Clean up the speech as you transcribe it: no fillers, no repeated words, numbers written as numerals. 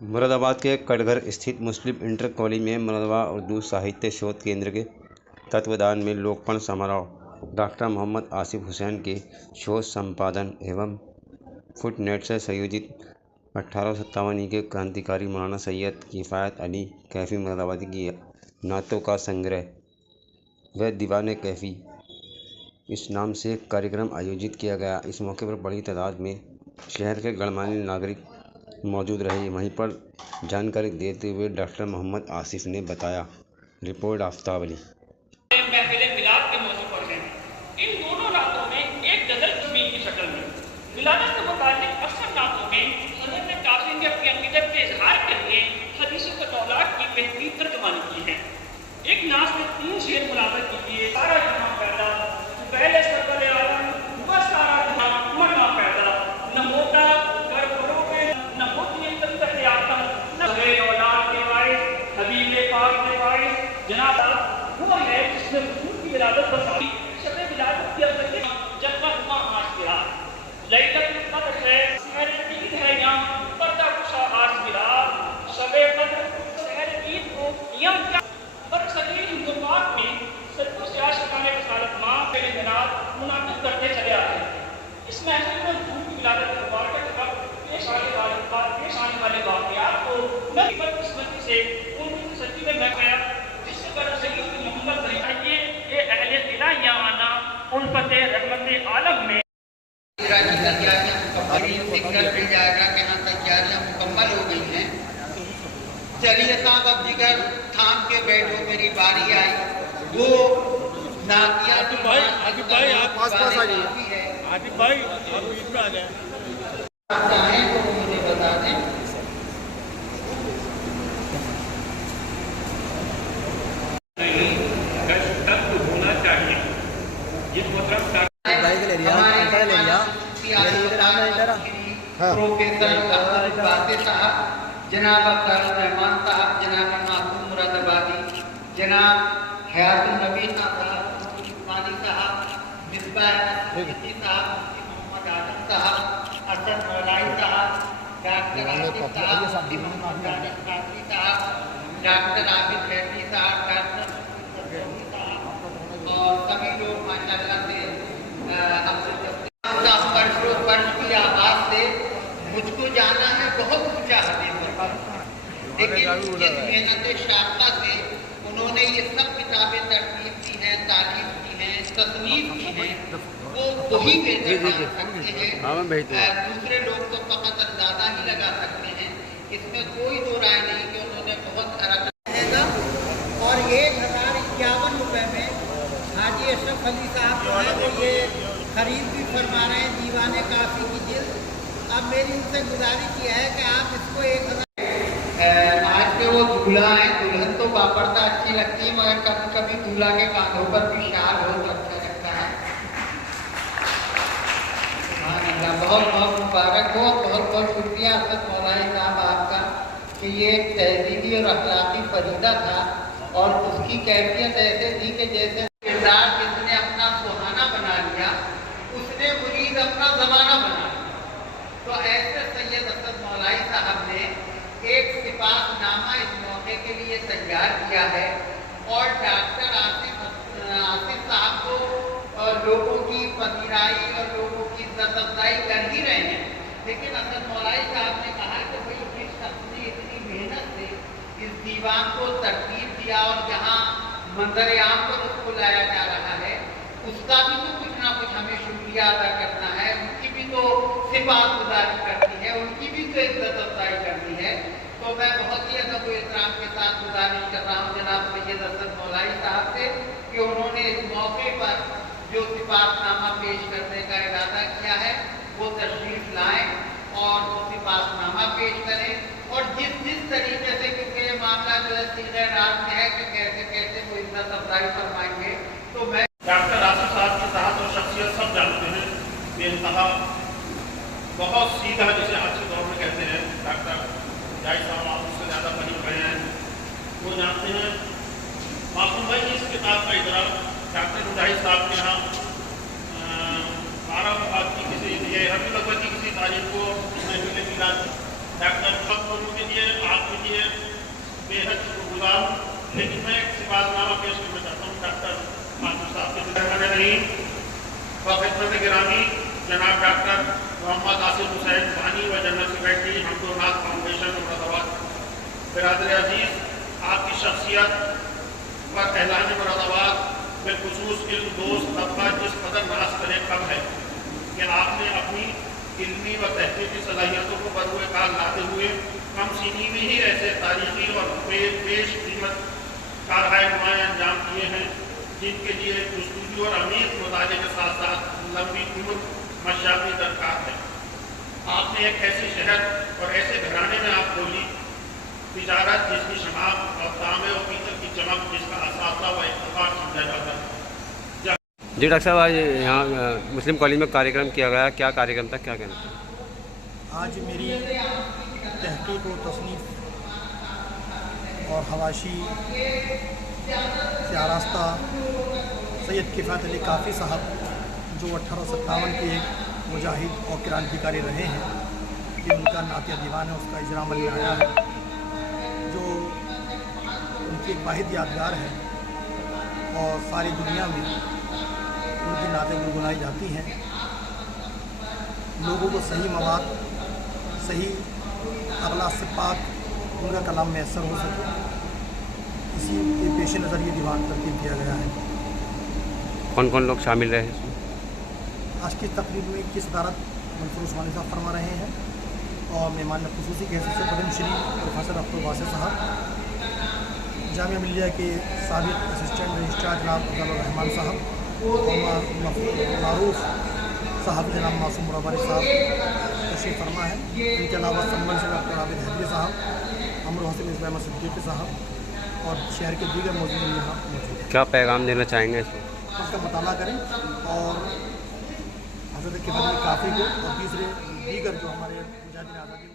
मुरादाबाद के कटघर स्थित मुस्लिम inter college में मुरादाबाद उर्दू साहित्य शोध केंद्र के तत्वावधान में लोकार्पण समारोह डॉक्टर मोहम्मद आसिफ हुसैन के शोध संपादन एवं फुटनोट से संयोजित 1857 के क्रांतिकारी मौलाना सैयद किफ़ायत अली कैफ़ी मुरादाबादी की नातों का संग्रह व दीवान कैफ़ी इस नाम से कार्यक्रम आयोजित किया गया। इस मौके पर बड़ी तादाद में शहर के गणमान्य नागरिक मौजूद रहे। वहीं पर जानकारी देते हुए डॉक्टर मोहम्मद आसिफ ने बताया। रिपोर्ट आफ्ताब अली। महफिल मिलाद के मौके पर हैं। इन दोनों रातों में एक गजल तस्वीर की शक्ल में विलादत से मुताल्लिक अक्सर रातों में हज़रत कासिम ने अपनी अक़ीदत के इजहार के लिए हदीसों के तौलात की बेहतरीन तर्जुमानी की है। एक नाज़ में 3 शेर मुलाज़त कीजिए। सारा जहां पैदा पहले सरवर आलम हुआ सारा जहां मरना पैदा न होता कर परोगे न होती तब आतम न है औलाद के वारिस हबीब पाक के वारिस जनाब वो है जिसने हुजूर की विलादत बताई। शब विलादत की अवधि जब का हुआ आशिरा लैलतुल कद्र है शहर ईद है यहाँ पर्दा कुशा आशिरा शब कद्र शहर ईद को यम क्या पर सलील हिंदुस्तान में सच्चों से आशिकाने रसालत माँ के जनाब मुनाकिब करते चले आए हैं। इस महफिल में हुजूर की विलादत मुबारक पर पेश आने वाले वाक़यात को मैं बदकिस्मती से 19 में मैं गया जिससे कर सही मोहम्मद चाहिए ये अहले दिला या आना उल्फत रहमत आलम में जाएगा कि हाँ तैयारियां मुकम्मल हो गई हैं। चलिए साहब अब जिगर थाम के बैठो मेरी बारी आई। वो नातिया आदिफ भाई आप पास आ जाइए। आदिफ भाई आप बीच में आ जाए। चाहें तो मुझे बता दें। होना चाहिए जिस मतलब प्रोफेसर साहब जनाब अब्दुल रहमान साहब जनाब मासूम मुरादाबादी जनाब हयातुल नबी साहब उस्मानी साहब मिसबाह सिद्दीकी साहब मोहम्मद आदम साहब असद मौलाई साहब डॉक्टर आसिफ साहब मोहम्मद कासी साहब डॉक्टर आबिद रैफी साहब डॉक्टर साहब और सभी लोग माशाअल्लाह से हमसे वर्ष की आवाज से मुझको जाना है बहुत ऊंचा हदे पर, लेकिन जिस मेहनत शाखा से उन्होंने ये सब किताबें तरतीब की हैं, तारीफ की हैं, तसनीफ की हैं, वो वही बेहतर मान सकते हैं। दूसरे लोग तो फकत अंदाजा ही लगा सकते हैं। इसमें कोई दो राय नहीं कि उन्होंने बहुत रहेगा। और 1051 रुपये में हाजी अशरफ अली साहब जो है वो ये खरीद भी फरमा रहे हैं दीवाने काफ़ी की जिल्द। अब मेरी उनसे गुजारिश ये है कि आप इसको 1000 आज के वो दूल्हा है, दुल्हन तो वापरता अच्छी लगती है मगर कभी कभी दूल्हा के कांधों पर भी शाल हो तो अच्छा लगता है। बहुत बहुत मुबारक हो। बहुत बहुत शुक्रिया असद मौलाई साहब आपका कि ये एक तहजीबी और अखलाकी फरीदा था और उसकी कैफियत ऐसे थी कि जैसे किरदार जिसने अपना सुहाना बना लिया उसने मुरीद अपना ज़माना बना लिया। तो ऐसे सैयद असद मौलाई साहब ने एक सिपाहनामा इस मौके के लिए तैयार किया है और डॉक्टर आसिफ साहब को लोगों की पसीराई और लोगों की इज्जत अफजाई कर ही रहे हैं। लेकिन असद मौलाई साहब ने कहा कि भाई जिस शख्स ने इतनी मेहनत से इस दीवान को तरतीब दिया और जहाँ मंजर आम पर उसको लाया जा रहा है उसका भी तो कुछ ना कुछ हमें शुक्रिया अदा करना है। उनकी भी तो सिफातगुजारी करनी है, उनकी भी तो इज्जत अफजाई करनी है। तो मैं बहुत ही अदब व एहतराम के साथ गुजारिश कर रहा हूँ जनाब सैयद असद मौलाई साहब से कि उन्होंने इस मौके पर जो सिफातनामा पेश करने का इरादा किया है वो तशरीफ लाएं और वो सिफातनामा पेश करें और जिस तरीके से, क्योंकि ये मामला जो है सीधे रात में है कि कैसे कैसे वो इज्जत अफजाई फरमाएंगे। तो मैं डॉक्टर आसिफ साहब की साहब और शख्सियत सब जानते हैं। बेइंतहा बहुत सीधा, जिसे आज के दौर में कहते हैं, डॉक्टर जाहिर साहब आप उससे ज़्यादा पढ़ी पढ़े हैं, वो जानते हैं। मासूम भाई की इस किताब का इजरा डॉक्टर मुजाहिद साहब के यहाँ डॉक्टर सब के लिए आपके लिए बेहद शुक्रगुजार हूँ। लेकिन मैं एक सिफारतनामा पेश करना चाहता हूँ डॉक्टर आसिफ साहब के खिदमत गिरामी जनाब डॉक्टर मोहम्मद आसिफ हुसैन बानी व जनरल सेक्रेटरी हमदुनाथ फाउंडेशन मुरादाबाद। बिरादर अजीज़, आपकी शख्सियत व एलान मुरादाबाद बिलखुसूस इल्म दोस्त तबका जिस कदर नाज करे कम है कि आपने अपनी इल्मी व तहकीकी सलाहियतों को बरूए कार लाते हुए कम सीनी में ही ऐसे तारीखी और पेश कीमत कारहाय नुमाएँ अंजाम किए हैं जिनके लिए जस्तजू और अमीर मुताले के साथ साथ लंबी उम्र मशाक़ी दरकार है। आपने एक ऐसे शहर और ऐसे घराने में आप बोली तिजारत जिसकी शनाख्त और तांबे और पीतल की चमक जिसका असासा व इख्तिकार समझा जाता है। जी डॉक्टर साहब, आज यहाँ मुस्लिम कॉलेज में कार्यक्रम किया गया, क्या कार्यक्रम था, क्या कहना था? आज मेरी तहकीक व तसनीफ़ और हवाशी से आरास्ता सैयद किफ़ायत अली काफ़ी साहब जो 1857 के एक मुजाहिद और क्रांतिकारी रहे हैं, ये उनका नातिया दीवान है, उसका इजरा अमल में आया है जो उनकी एक वाहिद यादगार है और सारी दुनिया में उनकी नातें गुनगुनाई जाती हैं। लोगों को सही मवाद, सही अखलाक से पाक उनका कलाम मैसर हो सके, इसी के पेश नज़र ये दीवान तरतीब किया गया है। कौन कौन लोग शामिल रहे हैं? आज की तकरीब में की सदारत मंसूर उस्मानी साहब फरमा रहे हैं और मेहमान ख़ुसूसी की हैसियत से पद्मश्री प्रोफेसर अब्दुल वासिफ साहब, जामिया मिलिया के साबिक़ असिस्टेंट रजिस्ट्रार जनाब अब्दुल रहमान साहब और मारूफ साहब जनाब मासूम मुराबारी साहब तशरीफ़ फरमा है। इनके अलावा संबल से डॉक्टर आबिद हैदरी साहब, अमर हसन इस्लाम सिद्दीकी साहब और शहर के दीगर मौजूद यहाँ मौजूद हैं। क्या पैगाम देना चाहेंगे इसमें? उसका मताला करें और हज़रत के बदले काफ़ी को और तीसरे दीगर जो हमारे मुजाहिदीन आज़ादी